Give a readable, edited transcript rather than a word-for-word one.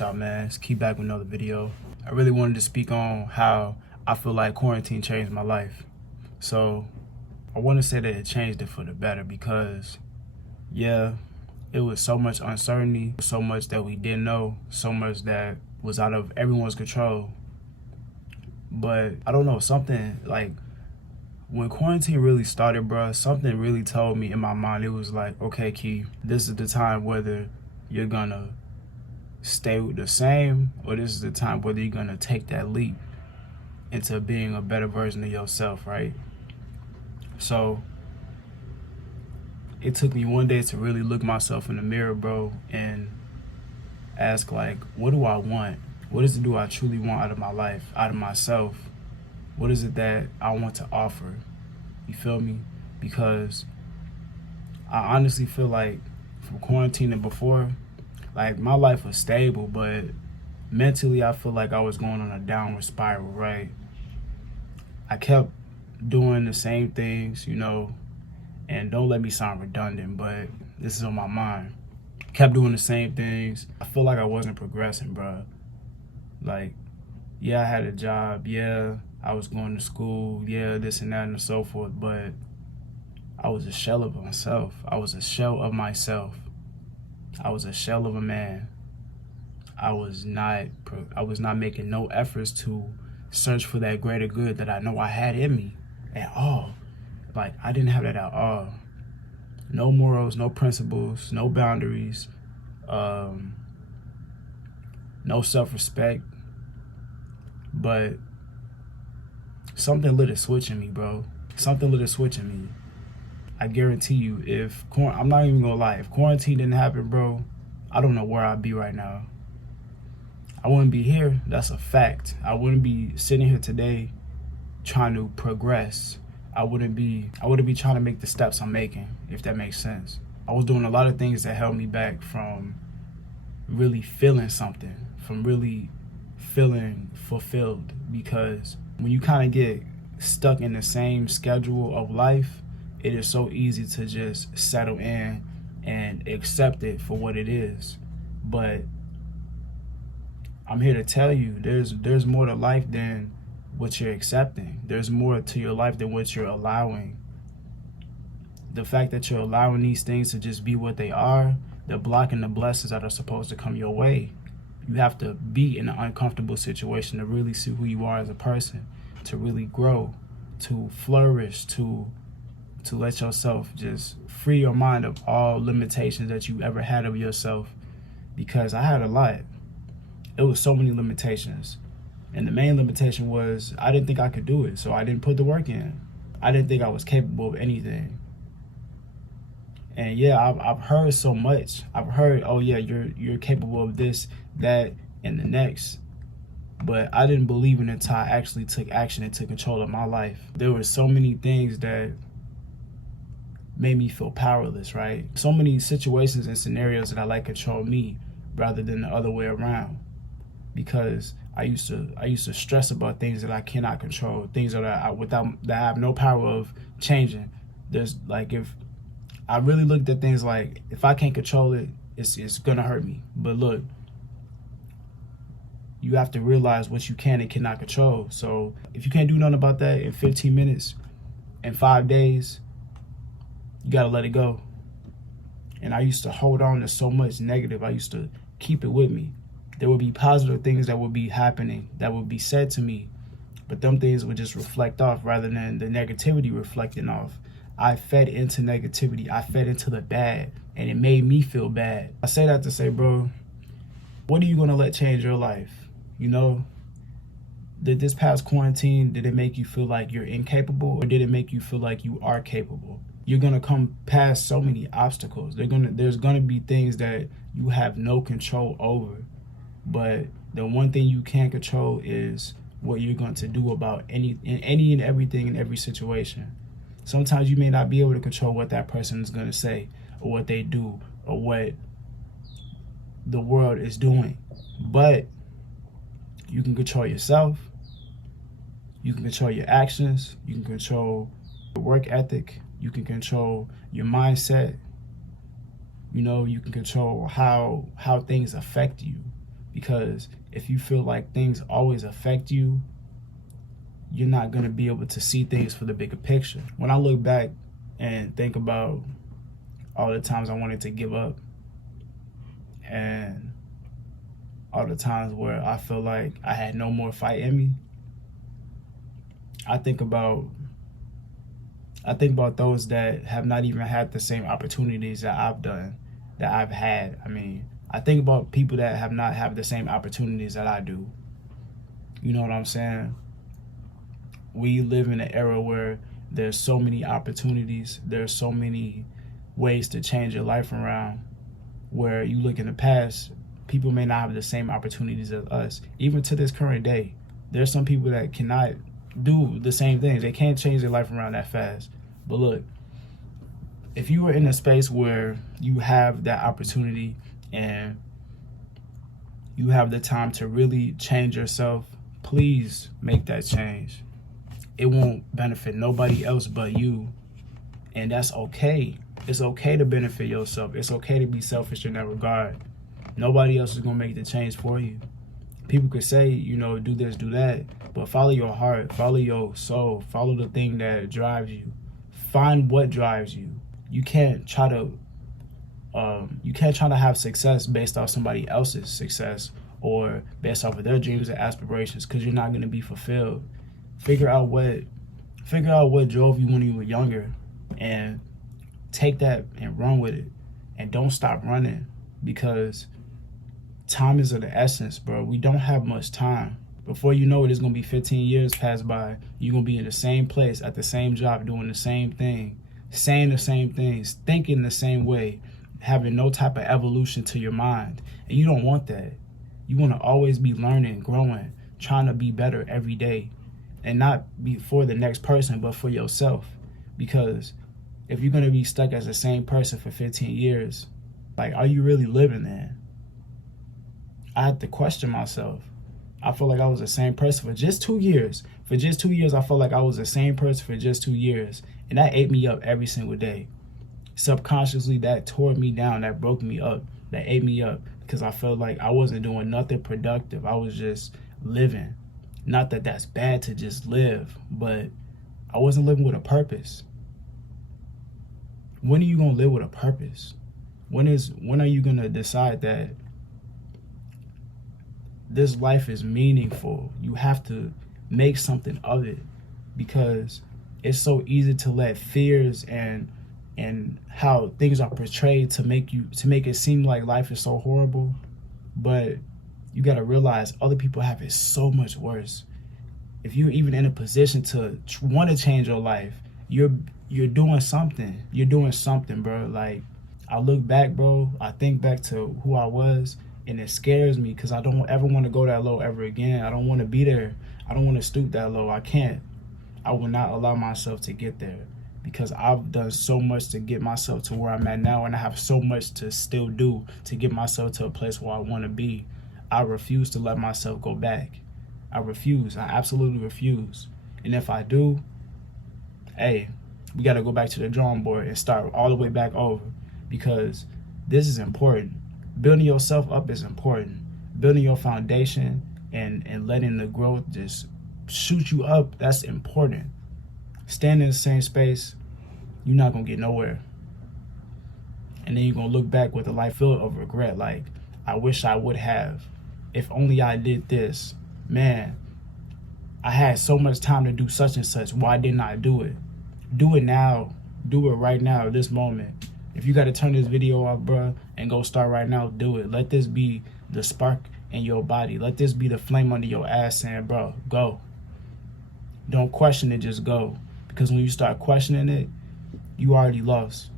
y'all, man? It's Key back with another video. I really wanted to speak on how I feel like quarantine changed my life. So I want to say that it changed it for the better because, yeah, it was so much uncertainty, so much that we didn't know, so much that was out of everyone's control. But I don't know, something like when quarantine really started, bro, something really told me in my mind. It was like, okay, Key, this is the time whether you're gonna stay the same or this is the time whether you're gonna take that leap into being a better version of yourself, right? So it took me one day to really look myself in the mirror, bro, and ask, like, what do I want? What is it do I truly want out of my life, out of myself? What is it that I want to offer? You feel me? Because I honestly feel like from quarantining before, like, my life was stable, but mentally I feel like I was going on a downward spiral, right? I kept doing the same things, you know, and don't let me sound redundant, but this is on my mind. Kept doing the same things. I feel like I wasn't progressing, bro. Like, yeah, I had a job. Yeah, I was going to school. Yeah, this and that and so forth. But I was a shell of myself. I was a shell of myself. I was a shell of a man. I was not making no efforts to search for that greater good that I know I had in me at all. Like, I didn't have that at all. No morals, no principles, no boundaries, no self-respect. But something lit a switch in me, bro. Something lit a switch in me. I guarantee you, I'm not even gonna lie, if quarantine didn't happen, bro, I don't know where I'd be right now. I wouldn't be here, that's a fact. I wouldn't be sitting here today trying to progress. I wouldn't be trying to make the steps I'm making, if that makes sense. I was doing a lot of things that held me back from really feeling something, from really feeling fulfilled. Because when you kind of get stuck in the same schedule of life, it is so easy to just settle in and accept it for what it is. But I'm here to tell you, there's more to life than what you're accepting. There's more to your life than what you're allowing. The fact that you're allowing these things to just be what they are, they're blocking the blessings that are supposed to come your way. You have to be in an uncomfortable situation to really see who you are as a person, to really grow, to flourish, to let yourself just free your mind of all limitations that you ever had of yourself. Because I had a lot. It was so many limitations. And the main limitation was I didn't think I could do it, so I didn't put the work in. I didn't think I was capable of anything. And yeah, I've heard so much. I've heard, oh yeah, you're capable of this, that, and the next. But I didn't believe in it until I actually took action and took control of my life. There were so many things that made me feel powerless, right? So many situations and scenarios that I let control me rather than the other way around. Because I used to stress about things that I cannot control, things that I have no power of changing. There's like, if I really looked at things like, if I can't control it, it's gonna hurt me. But look, you have to realize what you can and cannot control. So if you can't do nothing about that in 15 minutes, in 5 days, you gotta let it go. And I used to hold on to so much negative. I used to keep it with me. There would be positive things that would be happening, that would be said to me, but them things would just reflect off rather than the negativity reflecting off. I fed into negativity. I fed into the bad, and it made me feel bad. I say that to say, bro, what are you gonna let change your life? You know, did this past quarantine, did it make you feel like you're incapable, or did it make you feel like you are capable? You're gonna come past so many obstacles. There's gonna be things that you have no control over. But the one thing you can control is what you're going to do about any and everything in every situation. Sometimes you may not be able to control what that person is going to say or what they do or what the world is doing. But you can control yourself. You can control your actions. You can control your work ethic. You can control your mindset. You know, you can control how things affect you. Because if you feel like things always affect you, you're not going to be able to see things for the bigger picture. When I look back and think about all the times I wanted to give up and all the times where I feel like I had no more fight in me, I think about those that have not even had the same opportunities that I've had. I mean, I think about people that have not had the same opportunities that I do. You know what I'm saying? We live in an era where there's so many opportunities. There's so many ways to change your life around, where you look in the past, people may not have the same opportunities as us. Even to this current day, there's some people that cannot do the same things. They can't change their life around that fast. But look, if you were in a space where you have that opportunity and you have the time to really change yourself, please make that change. It won't benefit nobody else but you. And that's okay. It's okay to benefit yourself. It's okay to be selfish in that regard. Nobody else is going to make the change for you. People could say, you know, do this, do that, but follow your heart, follow your soul, follow the thing that drives you. Find what drives you. You can't try to have success based off somebody else's success or based off of their dreams and aspirations, because you're not going to be fulfilled. Figure out what drove you when you were younger, and take that and run with it, and don't stop running, because time is of the essence, bro. We don't have much time. Before you know it, it's going to be 15 years pass by. You're going to be in the same place, at the same job, doing the same thing, saying the same things, thinking the same way, having no type of evolution to your mind. And you don't want that. You want to always be learning, growing, trying to be better every day. And not be for the next person, but for yourself. Because if you're going to be stuck as the same person for 15 years, like, are you really living there? I had to question myself. I feel like I was the same person for just 2 years. For just 2 years, I felt like I was the same person for just 2 years. And that ate me up every single day. Subconsciously, that tore me down, that broke me up, that ate me up, because I felt like I wasn't doing nothing productive. I was just living. Not that that's bad to just live, but I wasn't living with a purpose. When are you going to live with a purpose? When are you going to decide that this life is meaningful? You have to make something of it, because it's so easy to let fears and how things are portrayed to make it seem like life is so horrible. But you got to realize other people have it so much worse. If you're even in a position to want to change your life, you're doing something. You're doing something, bro. Like, I look back, bro. I think back to who I was, and it scares me, because I don't ever want to go that low ever again. I don't want to be there. I don't want to stoop that low. I can't. I will not allow myself to get there, because I've done so much to get myself to where I'm at now, and I have so much to still do to get myself to a place where I want to be. I refuse to let myself go back. I refuse. I absolutely refuse. And if I do, hey, we got to go back to the drawing board and start all the way back over, because this is important. Building yourself up is important. Building your foundation and letting the growth just shoot you up, that's important. Standing in the same space, you're not going to get nowhere. And then you're going to look back with a life filled of regret, like, I wish I would have. If only I did this. Man, I had so much time to do such and such. Why didn't I do it? Do it now. Do it right now, this moment. If you got to turn this video off, bro, and go start right now, do it. Let this be the spark in your body. Let this be the flame under your ass saying, bro, go. Don't question it, just go. Because when you start questioning it, you already lost.